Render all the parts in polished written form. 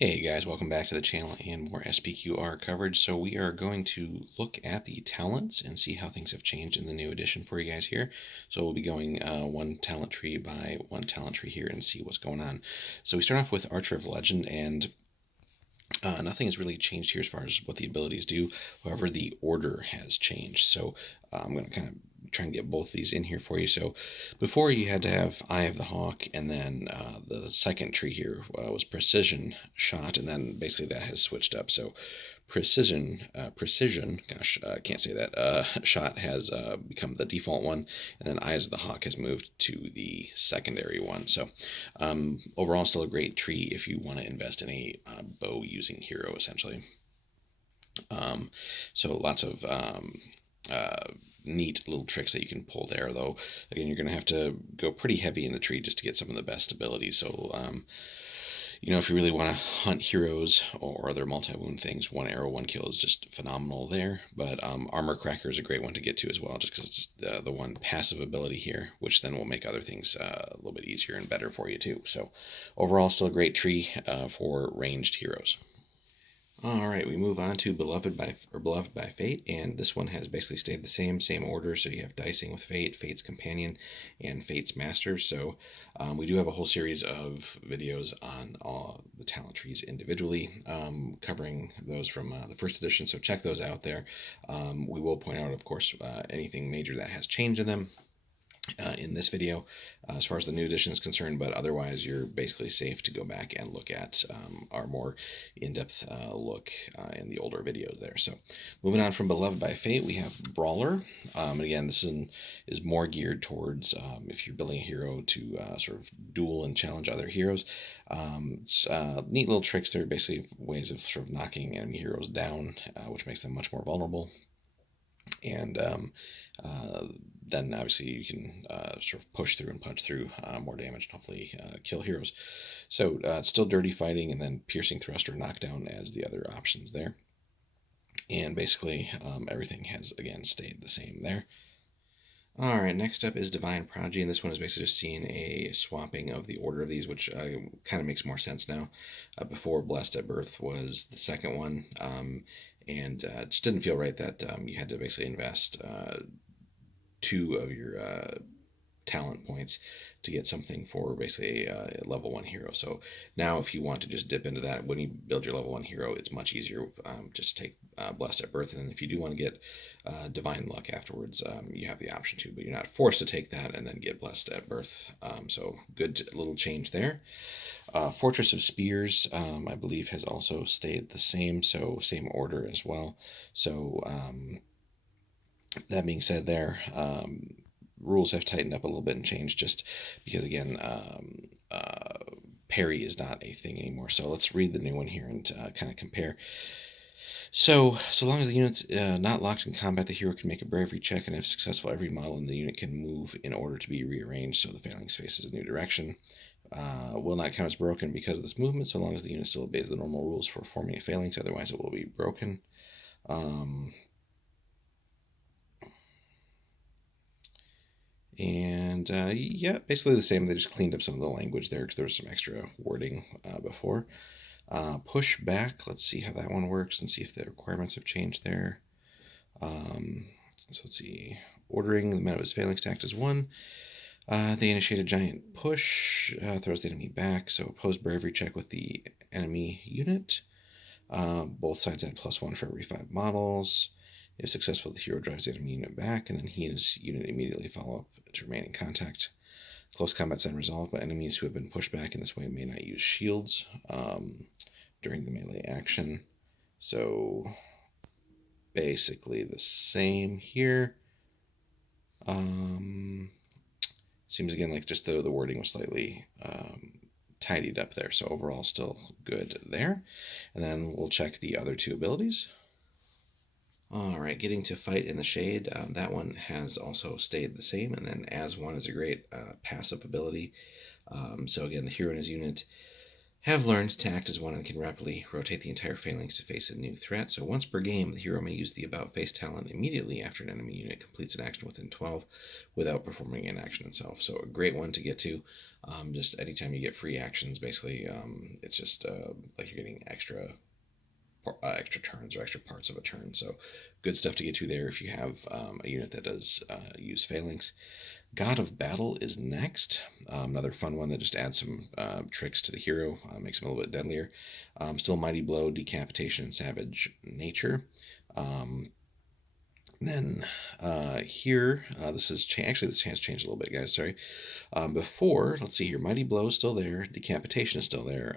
Hey guys, welcome back to the channel and more SPQR coverage. So we are going to look at the talents and see how things have changed in the new edition for you guys here. So we'll be going one talent tree by one talent tree here and see what's going on. So we start off with Archer of Legend, and nothing has really changed here as far as what the abilities do. However, the order has changed. So I'm going to kind of try and get both these in here for you. So before, you had to have Eye of the Hawk, and then the second tree here was Precision Shot, and then basically that has switched up. So precision, gosh, I can't say that, shot has become the default one, and then Eyes of the Hawk has moved to the secondary one. So overall, still a great tree if you want to invest in a bow using hero, essentially. Um, so lots of uh, neat little tricks that you can pull there, though. Again, you're going to have to go pretty heavy in the tree just to get some of the best abilities. So if you really want to hunt heroes or other multi-wound things, one arrow, one kill is just phenomenal there. But Armor Cracker is a great one to get to as well, just because it's the one passive ability here, which then will make other things a little bit easier and better for you too. So overall, still a great tree for ranged heroes. All right, we move on to Beloved by Fate, and this one has basically stayed the same order. So you have Dicing with Fate, Fate's Companion, and Fate's Master. So we do have a whole series of videos on all the talent trees individually, covering those from the first edition. So check those out there. We will point out, of course, anything major that has changed in them in this video as far as the new edition is concerned, but otherwise you're basically safe to go back and look at our more in-depth look in the older videos there. So moving on from Beloved by Fate, we have Brawler, and again, this is more geared towards if you're building a hero to sort of duel and challenge other heroes. Neat little tricks there, basically ways of sort of knocking enemy heroes down, which makes them much more vulnerable. And uh, then obviously you can sort of push through and punch through more damage and hopefully kill heroes. So it's still dirty fighting, and then piercing thrust or knockdown as the other options there. And basically everything has again stayed the same there. All right, next up is Divine Prodigy, and this one is basically just seeing a swapping of the order of these, which kind of makes more sense now. Before, Blessed at Birth was the second one, and it just didn't feel right that you had to basically invest two of your talent points to get something for basically a level 1 hero. So now if you want to just dip into that, when you build your level 1 hero, it's much easier just to take Blessed at Birth. And then if you do want to get Divine Luck afterwards, you have the option to, but you're not forced to take that and then get Blessed at Birth. So good little change there. Fortress of Spears, I believe, has also stayed the same, so same order as well. So that being said, there rules have tightened up a little bit and changed just because again parry is not a thing anymore. So let's read the new one here and kind of compare. So long as the unit's not locked in combat, the hero can make a bravery check, and if successful, every model in the unit can move in order to be rearranged so the phalanx faces a new direction. Will not count as broken because of this movement, so long as the unit still obeys the normal rules for forming a phalanx, otherwise it will be broken. And yeah, basically the same. They just cleaned up some of the language there because there was some extra wording before. Push back. Let's see how that one works and see if the requirements have changed there. So let's see. Ordering the men of his phalanx to act as one. They initiate a giant push, throws the enemy back. So opposed bravery check with the enemy unit. Both sides add +1 for every 5 models. If successful, the hero drives the enemy unit back, and then he and his unit immediately follow up to remain in contact. Close combat's unresolved, but enemies who have been pushed back in this way may not use shields during the melee action. So basically the same here. Seems again like just the wording was slightly tidied up there. So overall still good there. And then we'll check the other two abilities. All right, getting to Fight in the Shade. That one has also stayed the same, and then As One is a great passive ability. So again, the hero and his unit have learned to act as one and can rapidly rotate the entire phalanx to face a new threat. So once per game, the hero may use the About Face talent immediately after an enemy unit completes an action within 12 without performing an action itself. So a great one to get to. Just anytime you get free actions, basically, it's just like you're getting extra turns or extra parts of a turn. So good stuff to get to there if you have a unit that does use phalanx. God of Battle is next. Another fun one that just adds some tricks to the hero, makes him a little bit deadlier. Still Mighty Blow, Decapitation, and Savage Nature. Then here, this has actually this has changed a little bit, guys. Sorry. Before, let's see here, Mighty Blow is still there, Decapitation is still there.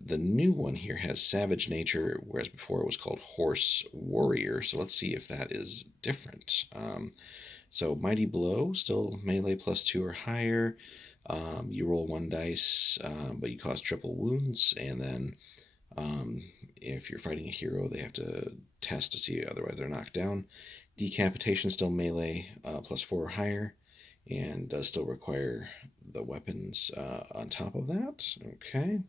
The new one here has Savage Nature, whereas before it was called Horse Warrior. So let's see if that is different. So Mighty Blow, still melee +2 or higher. You roll 1 dice, but you cause triple wounds. And then if you're fighting a hero, they have to test to see, otherwise they're knocked down. Decapitation, still melee +4 or higher. And does still require the weapons on top of that. Okay.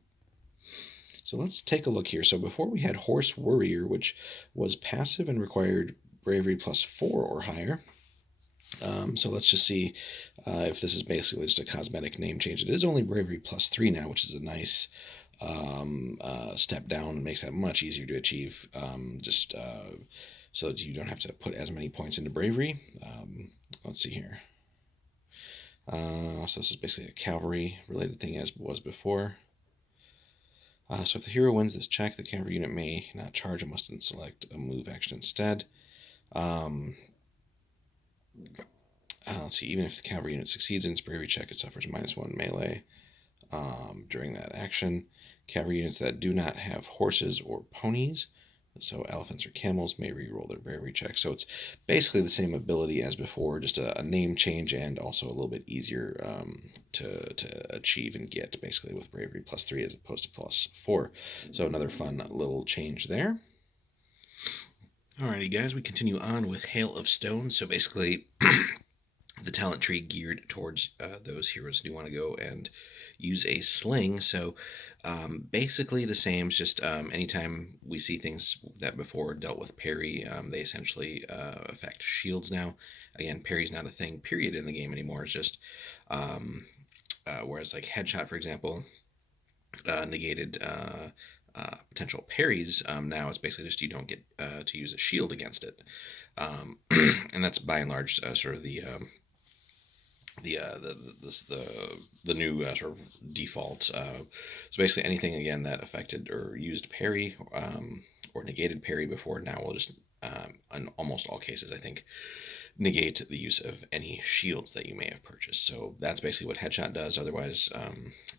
So let's take a look here. So before we had Horse Warrior, which was passive and required bravery +4 or higher. So let's just see if this is basically just a cosmetic name change. It is only bravery +3 now, which is a nice step down and makes that much easier to achieve, so that you don't have to put as many points into bravery. Let's see here. So this is basically a cavalry related thing as was before. So if the hero wins this check, the cavalry unit may not charge and must then select a move action instead. Let's see, even if the cavalry unit succeeds in its bravery check, it suffers -1 melee during that action. Cavalry units that do not have horses or ponies, so elephants or camels, may reroll their bravery check. So it's basically the same ability as before, just a name change and also a little bit easier to achieve and get, basically with bravery +3 as opposed to +4. So another fun little change there. Alrighty, guys, we continue on with Hail of Stones. So basically, the talent tree geared towards those heroes who want to go and use a sling. So basically the same, just anytime we see things that before dealt with parry, they essentially affect shields now. Again, parry's not a thing, period, in the game anymore. It's just, whereas like Headshot, for example, negated potential parries, now it's basically just you don't get to use a shield against it. And that's by and large sort of the new sort of default. So basically anything again that affected or used parry or negated parry before now will just in almost all cases, I think, negate the use of any shields that you may have purchased. So that's basically what Headshot does. Otherwise,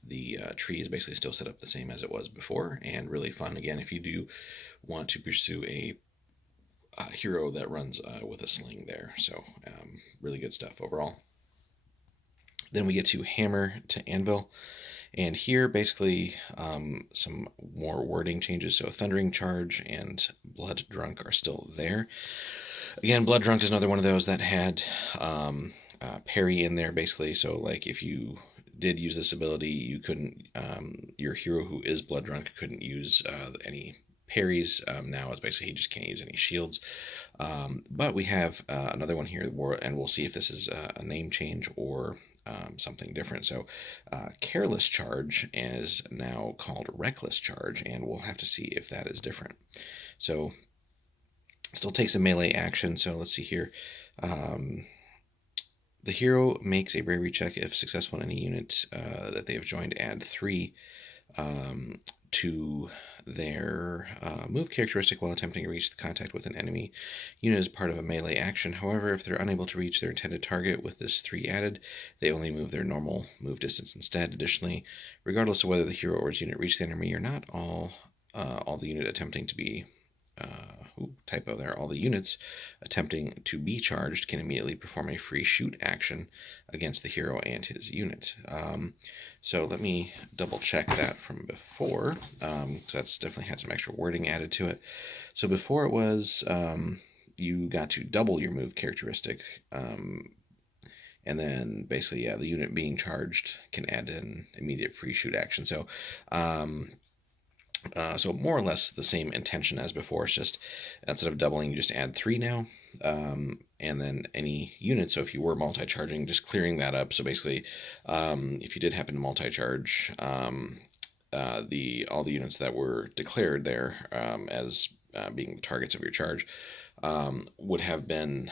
the tree is basically still set up the same as it was before, and really fun. Again, if you do want to pursue a hero that runs with a sling there. So really good stuff overall. Then we get to Hammer to Anvil. And here, basically, some more wording changes. So Thundering Charge and Blood Drunk are still there. Again, Blood Drunk is another one of those that had parry in there, basically. So, like, if you did use this ability, you couldn't, your hero who is Blood Drunk couldn't use any parries. Now it's basically he just can't use any shields. But we have another one here, and we'll see if this is a name change or something different. So Careless Charge is now called Reckless Charge, and we'll have to see if that is different. So still takes a melee action. So let's see here. The hero makes a bravery check if successful in any unit that they have joined. Add 3 to their move characteristic while attempting to reach the contact with an enemy unit as part of a melee action. However, if they're unable to reach their intended target with this 3 added, they only move their normal move distance instead. Additionally, regardless of whether the hero or his unit reach the enemy or not, all the unit attempting to be typo there. All the units attempting to be charged can immediately perform a free shoot action against the hero and his unit. So let me double check that from before, because that's definitely had some extra wording added to it. So before it was you got to double your move characteristic, and and then basically, yeah, the unit being charged can add an immediate free shoot action. So, so more or less the same intention as before. It's just instead of doubling, you just add 3 now, and then any unit. So if you were multi-charging, just clearing that up. So basically, if you did happen to multi-charge, all the units that were declared there as being the targets of your charge would have been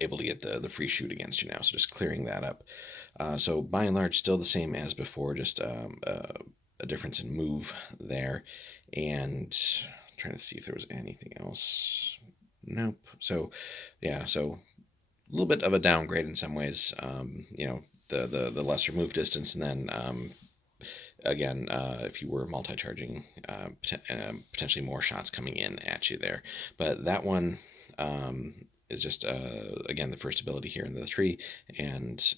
able to get the free shoot against you now. So just clearing that up. So by and large, still the same as before, just a difference in move there. And I'm trying to see if there was anything else. Nope. So yeah, so a little bit of a downgrade in some ways. The lesser move distance, and then again, if you were multi-charging, potentially more shots coming in at you there. But that one is just again the first ability here in the tree, and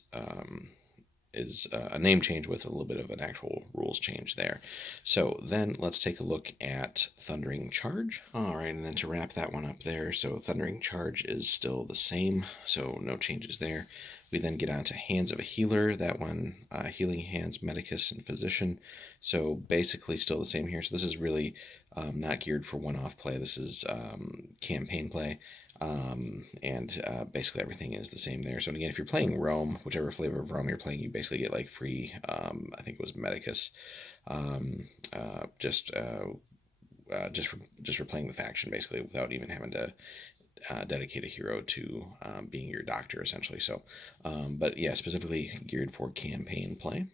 is a name change with a little bit of an actual rules change there. So then let's take a look at Thundering Charge. All right, and then to wrap that one up there, so Thundering Charge is still the same, so no changes there. We then get on to Hands of a Healer. That one, Healing Hands, Medicus, and Physician. So basically still the same here. So this is really not geared for one-off play. This is campaign play. And basically everything is the same there. So again, if you're playing Rome, whichever flavor of Rome you're playing, you basically get like free, I think it was Medicus, just for playing the faction, basically, without even having to dedicate a hero to being your doctor, essentially. So, but yeah, specifically geared for campaign play.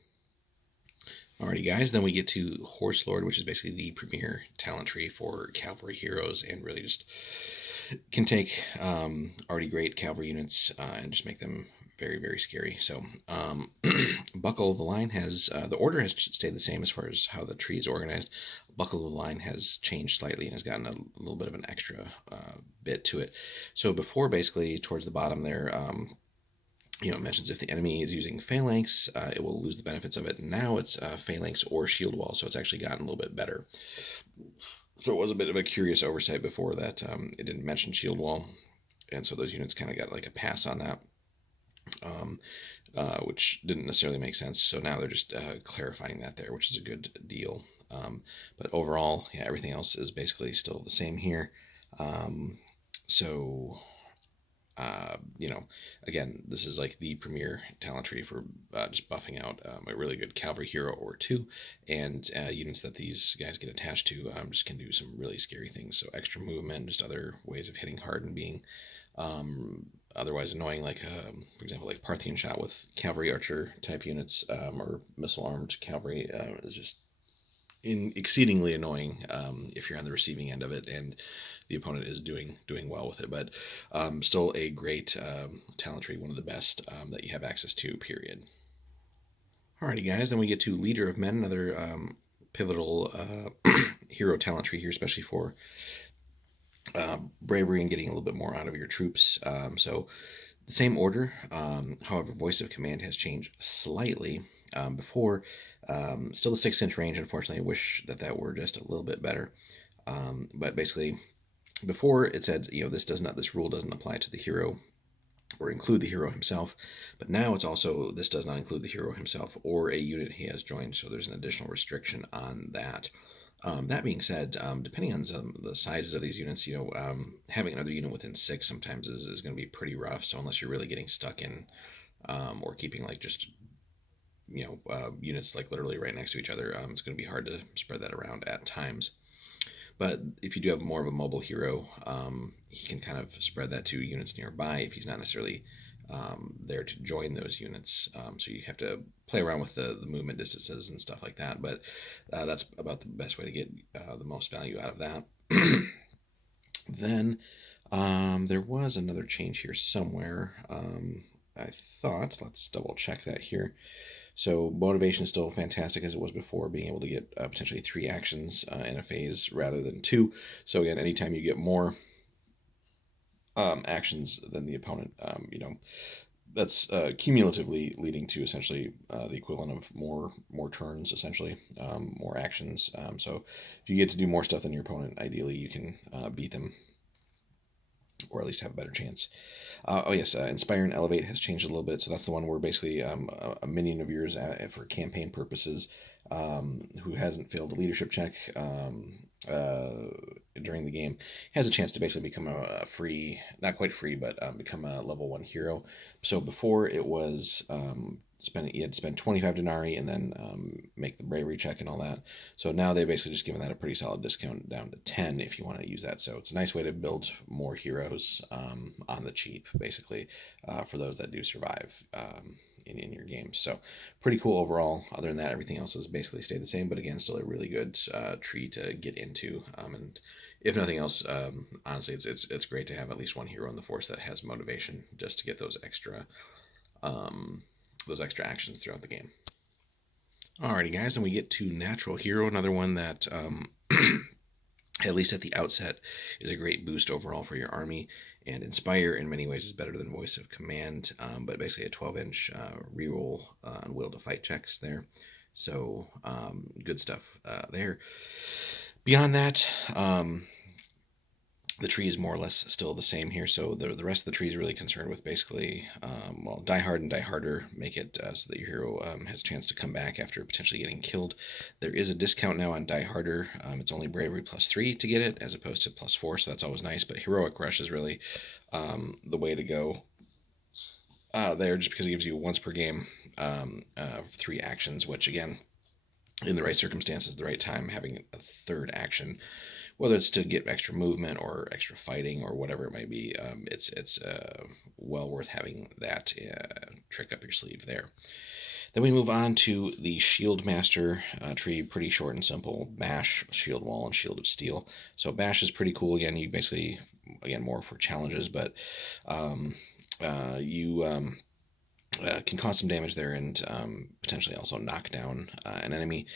Alrighty, guys, then we get to Horselord, which is basically the premier talent tree for cavalry heroes, and really just can take already great cavalry units and just make them very, very scary. So Buckle of the Line has, the order has stayed the same as far as how the tree is organized. Buckle of the Line has changed slightly and has gotten a little bit of an extra bit to it. So before, basically, towards the bottom there, it mentions if the enemy is using phalanx, it will lose the benefits of it. Now it's phalanx or shield wall, so it's actually gotten a little bit better. So it was a bit of a curious oversight before that it didn't mention shield wall, and so those units kind of got like a pass on that, which didn't necessarily make sense. So now they're just clarifying that there, which is a good deal. But overall, yeah, everything else is basically still the same here. So again, this is like the premier talent tree for just buffing out a really good cavalry hero or two, and units that these guys get attached to just can do some really scary things. So extra movement, just other ways of hitting hard and being otherwise annoying, like for example, like Parthian shot with cavalry archer type units, or missile armed cavalry is just exceedingly annoying if you're on the receiving end of it and the opponent is doing well with it. But still a great talent tree, one of the best that you have access to, period. Alrighty, guys, then we get to Leader of Men, another pivotal hero talent tree here, especially for bravery and getting a little bit more out of your troops. So the same order, however, Voice of Command has changed slightly. Before, still the 6-inch range. Unfortunately, I wish that were just a little bit better. But basically, before it said, this rule doesn't apply to the hero or include the hero himself. But now it's also, this does not include the hero himself or a unit he has joined. So there's an additional restriction on that. That being said, depending on the sizes of these units, having another unit within 6 sometimes is going to be pretty rough. So unless you're really getting stuck in or keeping like just units like literally right next to each other, it's going to be hard to spread that around at times. But if you do have more of a mobile hero, he can kind of spread that to units nearby if he's not necessarily there to join those units. So you have to play around with the movement distances and stuff like that. But that's about the best way to get the most value out of that. Then there was another change here somewhere. I thought, let's double check that here. So motivation is still fantastic as it was before, being able to get potentially 3 actions in a phase rather than 2. So again, anytime you get more actions than the opponent, that's cumulatively leading to essentially the equivalent of more turns, essentially, more actions. So if you get to do more stuff than your opponent, ideally you can beat them, or at least have a better chance. Oh yes, Inspire and Elevate has changed a little bit. So that's the one where basically a minion of yours, for campaign purposes, who hasn't failed a leadership check during the game, has a chance to basically become a free, not quite free, but become a level 1 hero. So before it was you had to spend 25 denarii and then make the bravery check and all that. So now they basically just given that a pretty solid discount down to 10 if you want to use that. So it's a nice way to build more heroes on the cheap, basically, for those that do survive in your games. So pretty cool overall. Other than that, everything else has basically stayed the same, but again, still a really good tree to get into. And if nothing else, honestly, it's great to have at least one hero in the force that has motivation just to get um, those extra actions throughout the game. Alrighty, guys, and we get to Natural Hero, another one that, at least at the outset, is a great boost overall for your army. And Inspire, in many ways, is better than Voice of Command, but basically a 12-inch reroll on Will to Fight checks there. So, good stuff there. Beyond that, the tree is more or less still the same here. So the rest of the tree is really concerned with basically, Die Hard and Die Harder make it so that your hero has a chance to come back after potentially getting killed. There is a discount now on Die Harder. It's only Bravery +3 to get it as opposed to +4, so that's always nice. But Heroic Rush is really the way to go there, just because it gives you once per game 3 actions, which again, in the right circumstances, the right time, having a third action, whether it's to get extra movement or extra fighting or whatever it might be, it's well worth having that trick up your sleeve there. Then we move on to the Shield Master tree, pretty short and simple: Bash, Shield Wall, and Shield of Steel. So Bash is pretty cool. Again, you basically, again, more for challenges, but you can cause some damage there and potentially also knock down an enemy.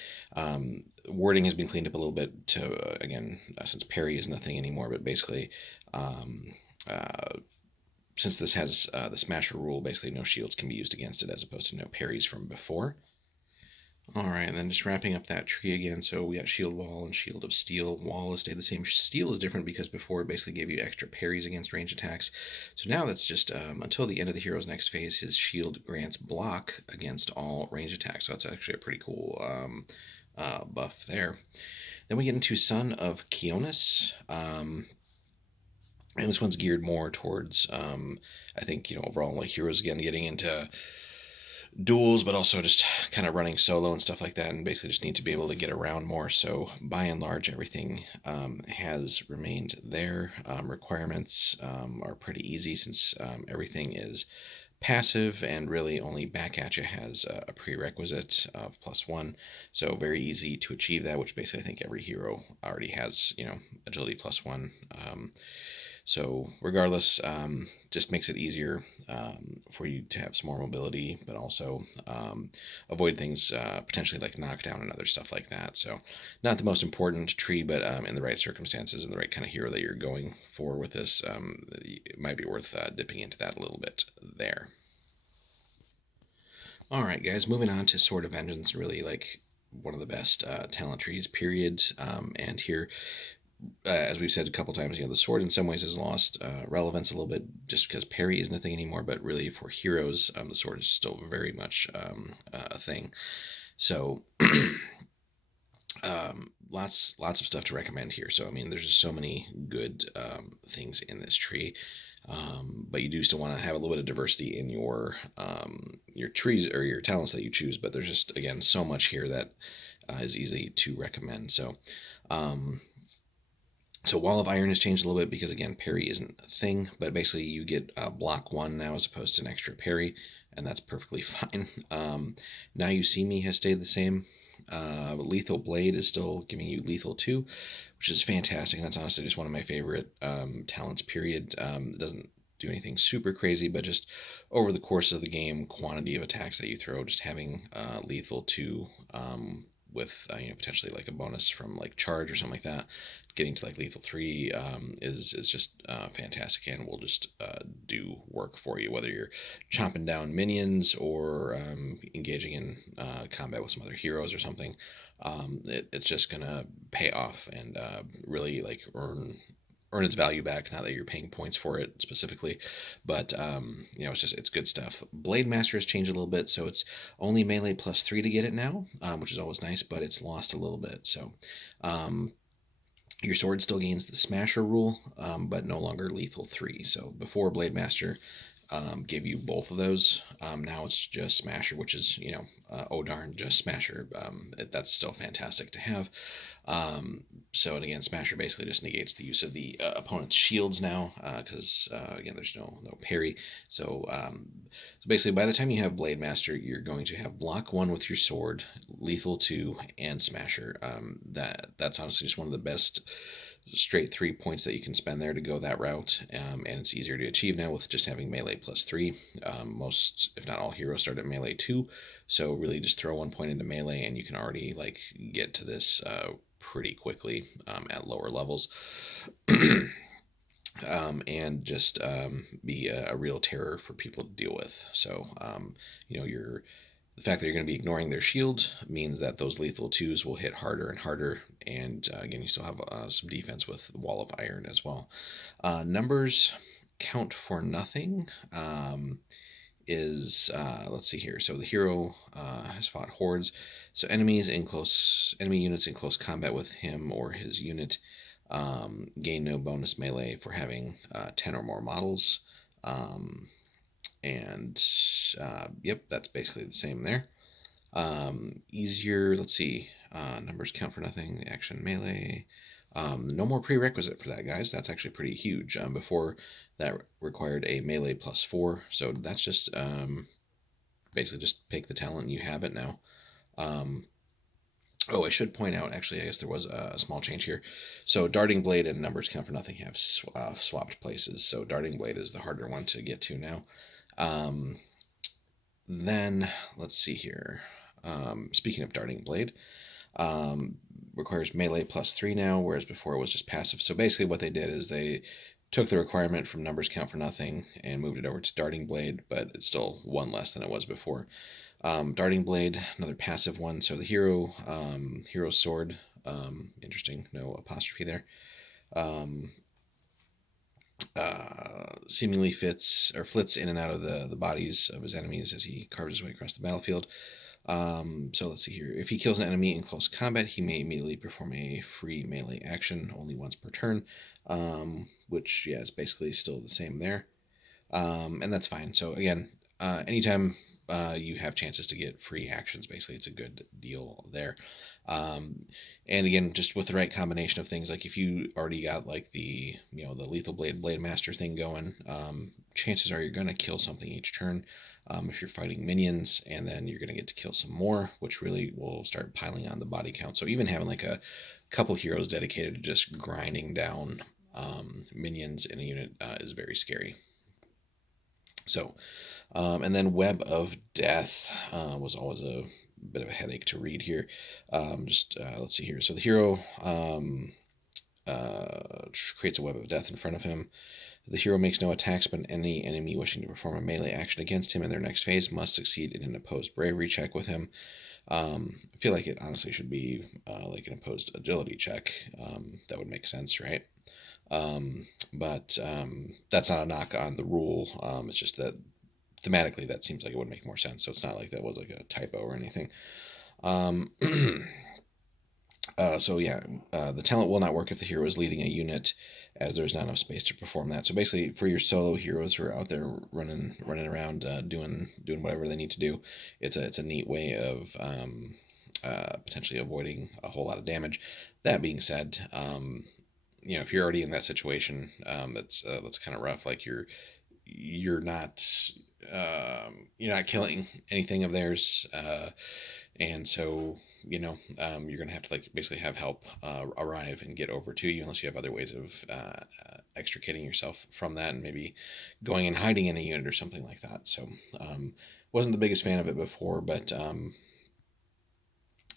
Wording has been cleaned up a little bit to, again, since parry is nothing anymore, but basically, um, uh, since this has the Smasher rule, basically no shields can be used against it as opposed to no parries from before. All right, and then just wrapping up that tree again. So we got Shield Wall and Shield of Steel. Wall has stayed the same. Steel is different because before it basically gave you extra parries against range attacks. So now that's just until the end of the hero's next phase, his shield grants block against all range attacks. So that's actually a pretty cool buff there. Then we get into Son of Kionis. And this one's geared more towards, I think, overall, like, heroes again getting into duels, but also just kind of running solo and stuff like that, and basically just need to be able to get around more. So by and large, everything has remained there. Requirements are pretty easy since everything is passive, and really only Back at You has a prerequisite of +1. So very easy to achieve that, which basically I think every hero already has, agility +1. So regardless, just makes it easier for you to have some more mobility, but also avoid things potentially like knockdown and other stuff like that. So not the most important tree, but in the right circumstances and the right kind of hero that you're going for with this, it might be worth dipping into that a little bit there. All right, guys, moving on to Sword of Vengeance, really like one of the best talent trees, period. And here, as we've said a couple times, the sword in some ways has lost relevance a little bit just because parry is nothing anymore. But really, for heroes, the sword is still very much a thing. So, lots of stuff to recommend here. So, I mean, there's just so many good things in this tree. But you do still want to have a little bit of diversity in your trees or your talents that you choose. But there's just, again, so much here that is easy to recommend. So Wall of Iron has changed a little bit because, again, parry isn't a thing, but basically you get block 1 now as opposed to an extra parry, and that's perfectly fine. Now You See Me has stayed the same. Lethal Blade is still giving you Lethal 2, which is fantastic. That's honestly just one of my favorite talents, period. It doesn't do anything super crazy, but just over the course of the game, quantity of attacks that you throw, just having Lethal 2 with potentially like a bonus from like charge or something like that, getting to like Lethal 3 is just fantastic, and will just do work for you, whether you're chomping down minions or engaging in combat with some other heroes or something. It's just gonna pay off and really like earn earn its value back. Not that you're paying points for it specifically, but it's good stuff. Blade Master has changed a little bit, so it's only melee +3 to get it now, which is always nice, but it's lost a little bit. So your sword still gains the Smasher rule, but no longer lethal 3. So before Blade Master gave you both of those. Now it's just Smasher, which is, oh darn, just Smasher. That's still fantastic to have. And again, Smasher basically just negates the use of the opponent's shields now, because again, there's no parry. So basically, by the time you have Blade Master, you're going to have block 1 with your sword, lethal 2, and Smasher. That's honestly just one of the best straight 3 points that you can spend there to go that route, and it's easier to achieve now with just having melee +3. Most, if not all, heroes start at melee 2, so really just throw 1 point into melee and you can already get to this pretty quickly at lower levels. And just be a real terror for people to deal with. So the fact that you're going to be ignoring their shield means that those lethal 2s will hit harder and harder. And again, you still have some defense with Wall of Iron as well. Numbers count for nothing is, let's see here. So the hero has fought hordes. So enemy units in close combat with him or his unit gain no bonus melee for having 10 or more models. Yep, that's basically the same there. Easier, let's see, numbers count for nothing, action melee. No more prerequisite for that, guys. That's actually pretty huge. Before, that required a melee +4, so that's just basically just pick the talent and you have it now. I should point out, actually, I guess there was a small change here. So Darting Blade and Numbers Count for Nothing have swapped places. So Darting Blade is the harder one to get to now. Then, let's see here. Speaking of Darting Blade, requires melee +3 now, whereas before it was just passive. So basically what they did is they took the requirement from Numbers Count for Nothing and moved it over to Darting Blade, but it's still 1 less than it was before. Darting Blade, another passive one. So the hero's sword, interesting, no apostrophe there. Seemingly flits in and out of the bodies of his enemies as he carves his way across the battlefield. So let's see here. If he kills an enemy in close combat, he may immediately perform a free melee action only once per turn, which, is basically still the same there. And that's fine. So again, anytime you have chances to get free actions, basically it's a good deal there. And again, just with the right combination of things, like if you already got the lethal blade master thing going, chances are you're going to kill something each turn. If you're fighting minions, and then you're going to get to kill some more, which really will start piling on the body count. So even having a couple heroes dedicated to just grinding down minions in a unit is very scary. So, and then Web of Death was always a bit of a headache to read here. Let's see here. So the hero creates a Web of Death in front of him. The hero makes no attacks, but any enemy wishing to perform a melee action against him in their next phase must succeed in an opposed bravery check with him. I feel like it honestly should be like an opposed agility check. That would make sense, right? But that's not a knock on the rule. It's just that thematically that seems like it would make more sense. So it's not like that was like a typo or anything. The talent will not work if the hero is leading a unit, as there's not enough space to perform that. So basically, for your solo heroes who are out there running around, doing whatever they need to do, it's a neat way of potentially avoiding a whole lot of damage. That being said, if you're already in that situation, that's kind of rough. Like you're not killing anything of theirs, and so you're gonna have to basically have help arrive and get over to you, unless you have other ways of extricating yourself from that, and maybe going and hiding in a unit or something like that. So wasn't the biggest fan of it before, but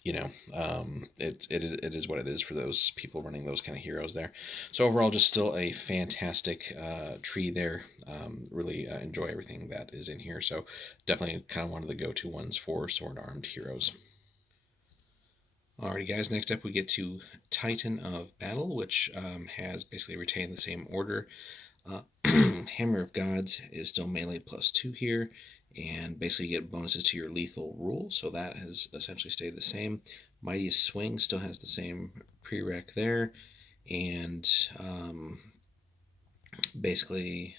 it is what it is for those people running those kind of heroes there. So overall, just still a fantastic tree there. Really enjoy everything that is in here. So definitely kind of one of the go-to ones for sword-armed heroes. Alrighty guys, next up we get to Titan of Battle, which has basically retained the same order. Hammer of Gods is still melee +2 here, and basically you get bonuses to your lethal rule, so that has essentially stayed the same. Mightiest Swing still has the same prereq there, and basically,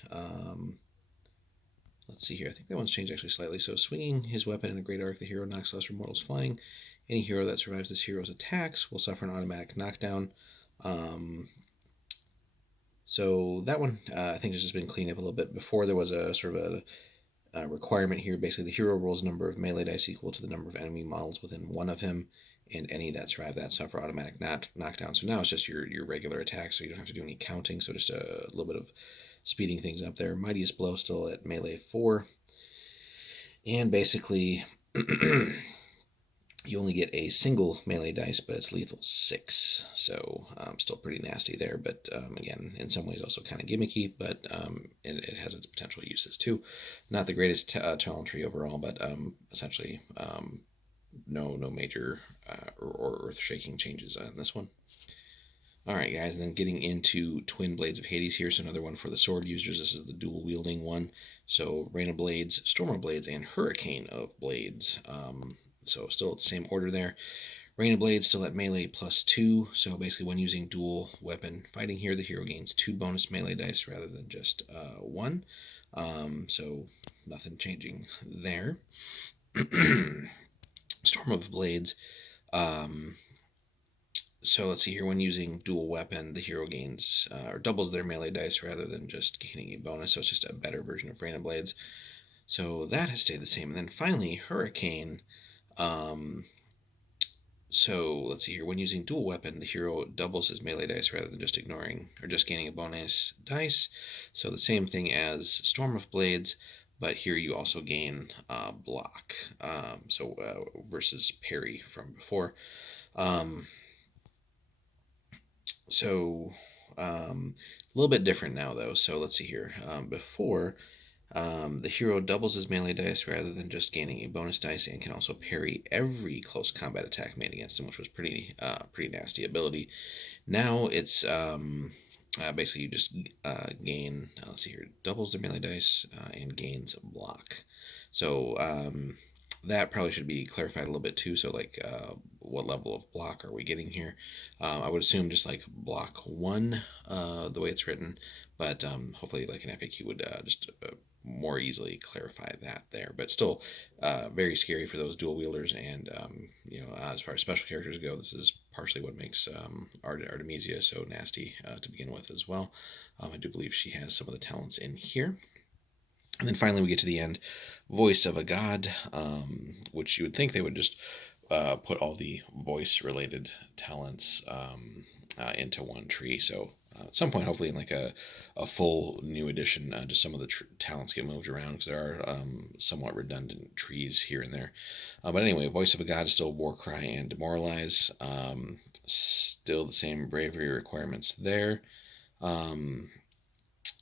let's see here, I think that one's changed actually slightly. So swinging his weapon in a great arc, the hero knocks lesser mortals flying. Any hero that survives this hero's attacks will suffer an automatic knockdown. So that one, I think, has just been cleaned up a little bit. Before there was a sort of a requirement here. Basically, the hero rolls number of melee dice equal to the number of enemy models within one of him, and any that survive that suffer automatic knockdown. So now it's just your regular attack, so you don't have to do any counting. So just a little bit of speeding things up there. Mightiest Blow still at melee 4, and basically you only get a single melee dice, but it's lethal 6, so still pretty nasty there, but again, in some ways also kind of gimmicky, but it has its potential uses too. Not the greatest talent tree overall, but essentially no major or earth-shaking changes on this one. Alright guys, and then getting into Twin Blades of Hades here, so another one for the sword users. This is the dual wielding one. So Rain of Blades, Storm of Blades, and Hurricane of Blades. So still at the same order there. Rain of Blades still at melee +2, so basically when using dual weapon fighting here, the hero gains 2 bonus melee dice rather than just 1. So nothing changing there. Storm of Blades. So let's see here, when using dual weapon, the hero gains or doubles their melee dice rather than just gaining a bonus, so it's just a better version of Rain of Blades. So that has stayed the same. And then finally, Hurricane. So let's see here, when using dual weapon, the hero doubles his melee dice rather than just ignoring or just gaining a bonus dice. So the same thing as Storm of Blades, but here you also gain block. Versus parry from before. So a little bit different now though. So let's see here. Before, the hero doubles his melee dice rather than just gaining a bonus dice, and can also parry every close combat attack made against him, which was pretty nasty ability. Now it's basically you just gain, let's see here, doubles the melee dice and gains block. So that probably should be clarified a little bit too. So like what level of block are we getting here? I would assume just like block 1 the way it's written, but hopefully like an FAQ would just more easily clarify that there. But still very scary for those dual wielders, and as far as special characters go, this is partially what makes Artemisia so nasty to begin with as well. I do believe she has some of the talents in here. And then finally we get to the end, Voice of a God, which you would think they would just put all the voice-related talents into one tree. So at some point, hopefully in like a full new edition, just some of the talents get moved around, because there are somewhat redundant trees here and there. But anyway, Voice of a God is still Warcry and Demoralize. Still the same bravery requirements there.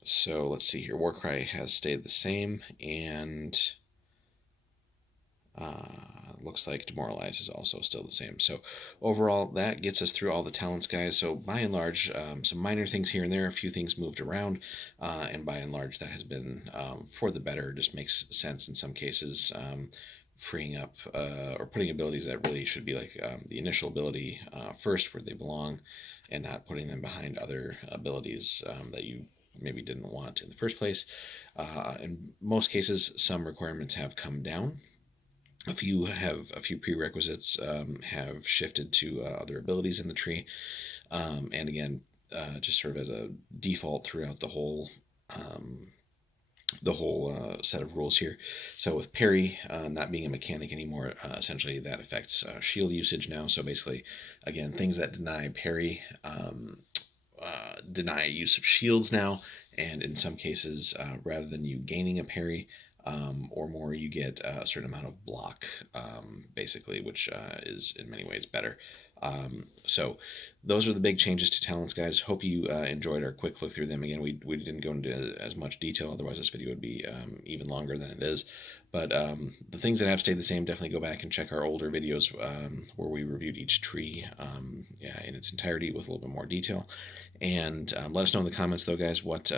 So let's see here. Warcry has stayed the same, and looks like Demoralize is also still the same. So overall, that gets us through all the talents, guys. So by and large, some minor things here and there, a few things moved around, and by and large, that has been for the better. Just makes sense in some cases. Freeing up or putting abilities that really should be like the initial ability first where they belong, and not putting them behind other abilities that you maybe didn't want in the first place. In most cases, some requirements have come down. A few prerequisites have shifted to other abilities in the tree, and again, just sort of as a default throughout the whole set of rules here. So with parry not being a mechanic anymore, essentially that affects shield usage now. So basically, again, things that deny parry deny use of shields now, and in some cases, rather than you gaining a parry or more, you get a certain amount of block, basically, which is in many ways better. So those are the big changes to talents, guys. Hope you enjoyed our quick look through them. Again, we didn't go into as much detail, otherwise this video would be even longer than it is. But the things that have stayed the same, definitely go back and check our older videos where we reviewed each tree yeah, in its entirety with a little bit more detail. And let us know in the comments, though, guys, what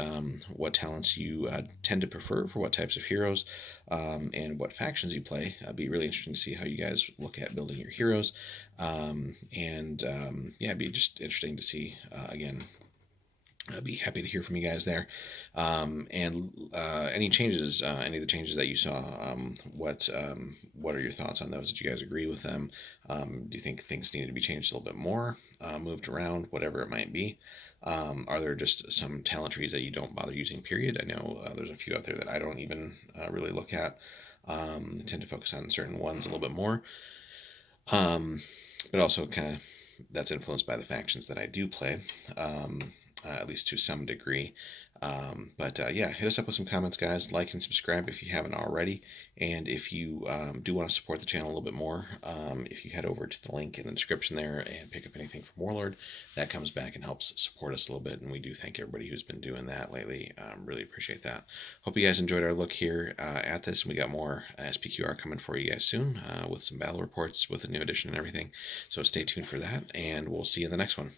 talents you tend to prefer for what types of heroes, and what factions you play. It'd be really interesting to see how you guys look at building your heroes. Yeah, it'd be just interesting to see again. I'd be happy to hear from you guys there. And any changes, any of the changes that you saw, what are your thoughts on those? Did you guys agree with them? Do you think things need to be changed a little bit more, moved around, whatever it might be? Are there just some talent trees that you don't bother using, period? I know there's a few out there that I don't even really look at. I tend to focus on certain ones a little bit more. But also kind of that's influenced by the factions that I do play, at least to some degree. But yeah, hit us up with some comments, guys. Like and subscribe if you haven't already. And if you do want to support the channel a little bit more, if you head over to the link in the description there and pick up anything from Warlord, that comes back and helps support us a little bit. And we do thank everybody who's been doing that lately. Really appreciate that. Hope you guys enjoyed our look here at this. We got more SPQR coming for you guys soon with some battle reports with a new edition and everything. So stay tuned for that, and we'll see you in the next one.